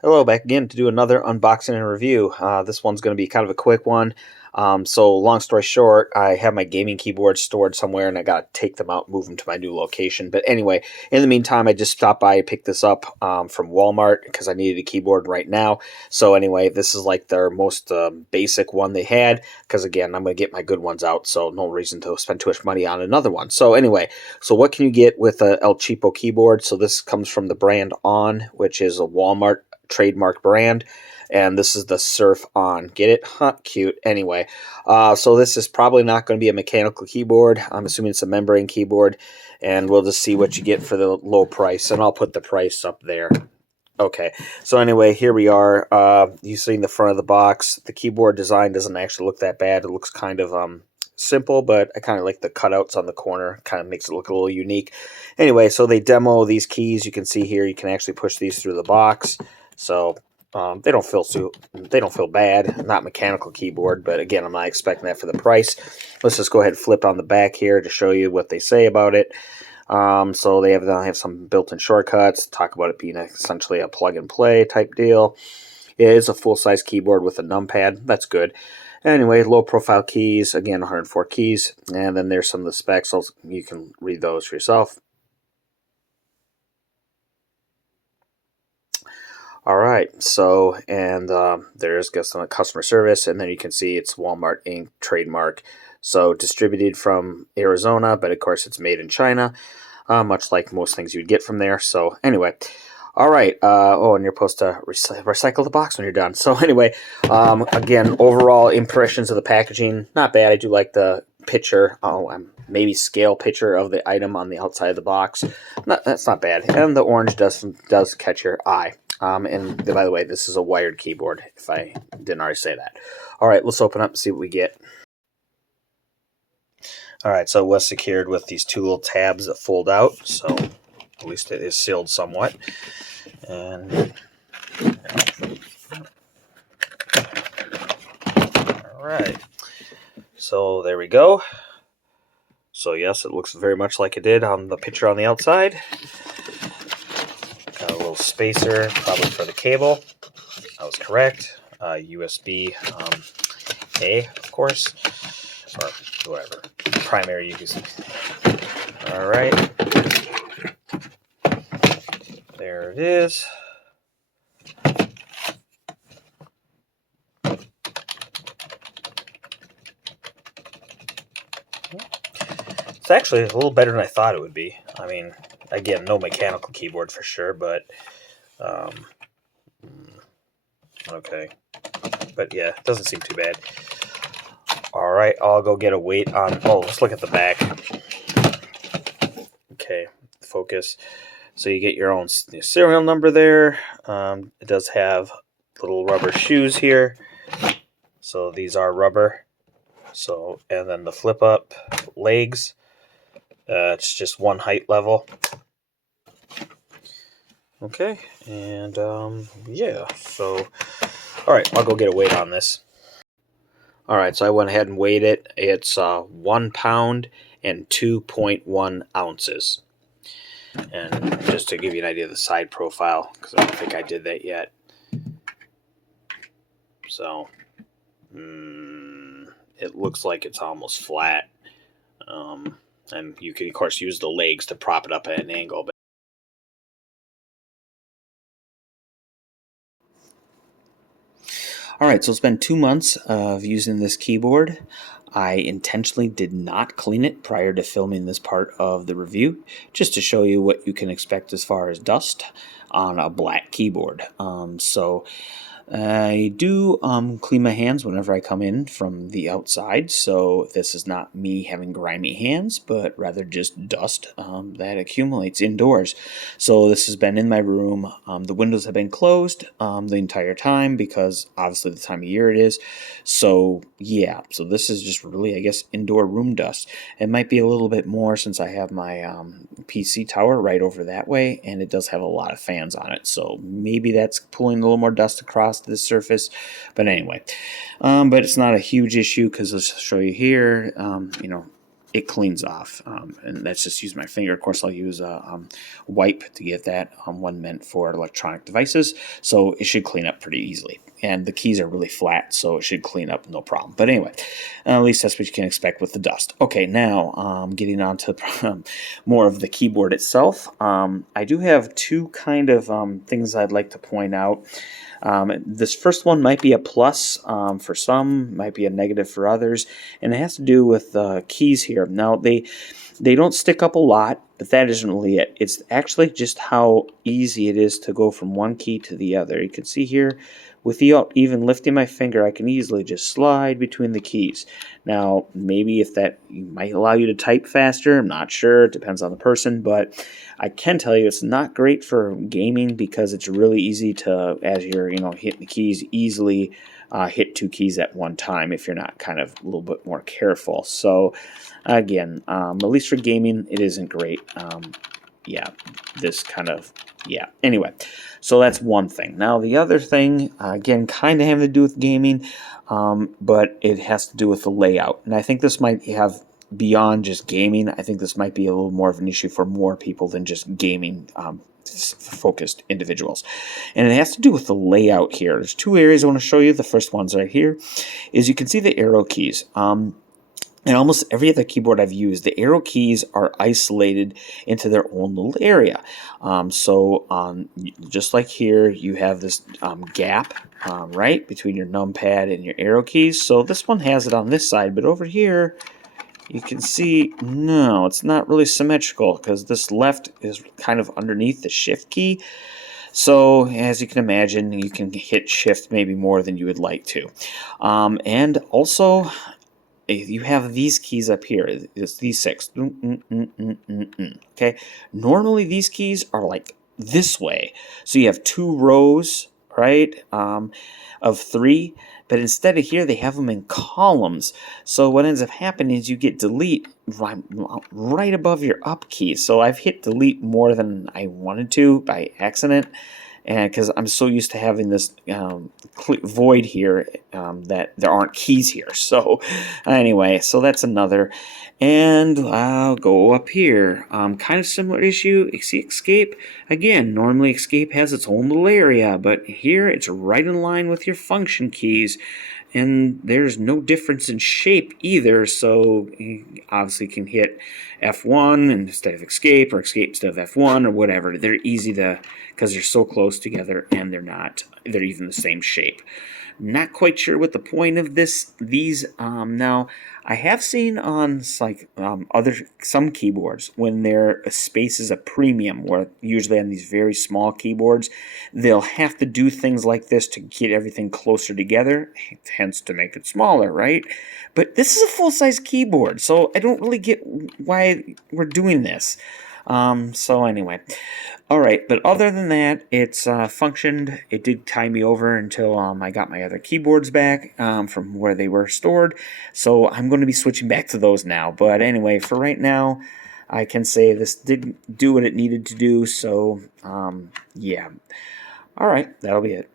Hello, back again to do another unboxing and review. This one's going to be kind of a quick one. So, long story short, I have my gaming keyboards stored somewhere and I got to take them out and move them to my new location. But anyway, in the meantime, I just stopped by and picked this up from Walmart because I needed a keyboard right now. So, anyway, this is like their most basic one they had because, again, I'm going to get my good ones out. So, no reason to spend too much money on another one. So, anyway, so what can you get with a El Cheapo keyboard? So, this comes from the brand On, which is a Walmart trademark brand, and this is the Surf On. Get it? Huh, cute. Anyway, so this is probably not going to be a mechanical keyboard. I'm assuming it's a membrane keyboard, and we'll just see what you get for the low price, and I'll put the price up there. Okay, so anyway, here we are. You see in the front of the box, the keyboard design doesn't actually look that bad. It looks kind of simple, but I kind of like the cutouts on the corner. Kind of makes it look a little unique. Anyway, so they demo these keys. You can see here, you can actually push these through the box. So they don't feel bad. Not mechanical keyboard, but again, I'm not expecting that for the price. Let's just go ahead and flip on the back here to show you what they say about it. So they have some built-in shortcuts. Talk about it being essentially a plug-and-play type deal. It is a full-size keyboard with a numpad. That's good. Anyway, low-profile keys. Again, 104 keys. And then there's some of the specs. So you can read those for yourself. All right, so, and there's some customer service, and then you can see it's Walmart Inc. trademark. So distributed from Arizona, but of course it's made in China, much like most things you'd get from there. So anyway, all right. Oh, and you're supposed to recycle the box when you're done. So anyway, again, overall impressions of the packaging, not bad. I do like the picture. Oh, maybe scale picture of the item on the outside of the box. That's not bad. And the orange does catch your eye. And by the way, this is a wired keyboard, if I didn't already say that. All right, let's open up and see what we get. All right, so it was secured with these two little tabs that fold out, so at least it is sealed somewhat. And all right, so there we go. So yes, it looks very much like it did on the picture on the outside. Got a little spacer, probably for the cable. I was correct. USB A, of course, or whatever. Primary USB. All right. There it is. It's actually a little better than I thought it would be. I mean, again, no mechanical keyboard for sure, but okay. But yeah, it doesn't seem too bad. All right, I'll go get a weight on. Oh, let's look at the back. Okay, focus. So you get your own serial number there. It does have little rubber shoes here. So these are rubber. So, and then the flip up legs. It's just one height level. Okay, and yeah, so, all right, I'll go get a weight on this. All right, so I went ahead and weighed it. It's 1 pound and 2.1 ounces. And just to give you an idea of the side profile, because I don't think I did that yet. So, it looks like it's almost flat. And you can, of course, use the legs to prop it up at an angle. But all right, so it's been 2 months of using this keyboard. I intentionally did not clean it prior to filming this part of the review, just to show you what you can expect as far as dust on a black keyboard. So I do clean my hands whenever I come in from the outside, so this is not me having grimy hands, but rather just dust that accumulates indoors. So this has been in my room. The windows have been closed the entire time because obviously the time of year it is. So yeah, so this is just really, I guess, indoor room dust. It might be a little bit more since I have my PC tower right over that way, and it does have a lot of fans on it, so maybe that's pulling a little more dust across the surface. But anyway, but it's not a huge issue because let's show you here. You know, it cleans off. And that's just use my finger. Of course, I'll use a wipe to get that, one meant for electronic devices. So it should clean up pretty easily. And the keys are really flat, so it should clean up no problem. But anyway, at least that's what you can expect with the dust. Okay, now getting on to more of the keyboard itself. I do have two kind of things I'd like to point out. This first one might be a plus for some, might be a negative for others, and it has to do with the keys here. Now, they don't stick up a lot, but that isn't really it. It's actually just how easy it is to go from one key to the other. You can see here, without even lifting my finger, I can easily just slide between the keys. Now, maybe if that might allow you to type faster, I'm not sure. It depends on the person, but I can tell you it's not great for gaming because it's really easy to, as you're hitting the keys, easily hit two keys at one time if you're not kind of a little bit more careful. So again, at least for gaming, it isn't great. Anyway, so that's one thing. Now the other thing, again, kind of having to do with gaming, but it has to do with the layout. And I think this might have beyond just gaming. I think this might be a little more of an issue for more people than just gaming focused individuals. And it has to do with the layout here. There's two areas I want to show you. The first one's right here is you can see the arrow keys. And almost every other keyboard I've used, the arrow keys are isolated into their own little area. Just like here, you have this gap, right, between your numpad and your arrow keys. So this one has it on this side, but over here, you can see, no, it's not really symmetrical because this left is kind of underneath the shift key. So, as you can imagine, you can hit shift maybe more than you would like to. And also, you have these keys up here. It's these six. Okay. Normally, these keys are like this way. So you have two rows, right, of three. But instead of here, they have them in columns. So what ends up happening is you get delete right above your up key. So I've hit delete more than I wanted to by accident. And because I'm so used to having this void here that there aren't keys here. So anyway, so that's another. And I'll go up here. Kind of similar issue. See escape? Again, normally escape has its own little area, but here it's right in line with your function keys. And there's no difference in shape either, so you obviously can hit F1 instead of escape, or escape instead of F1, or whatever. They're easy to, because they're so close together, and they're even the same shape. Not quite sure what the point of these. Now, I have seen on some keyboards when their space is a premium, where usually on these very small keyboards, they'll have to do things like this to get everything closer together, hence to make it smaller, right? But this is a full-size keyboard, so I don't really get why we're doing this. So anyway, all right, but other than that, it's functioned. It did tie me over until I got my other keyboards back from where they were stored, so I'm going to be switching back to those now. But anyway, for right now, I can say this did do what it needed to do, so yeah. All right, that'll be it.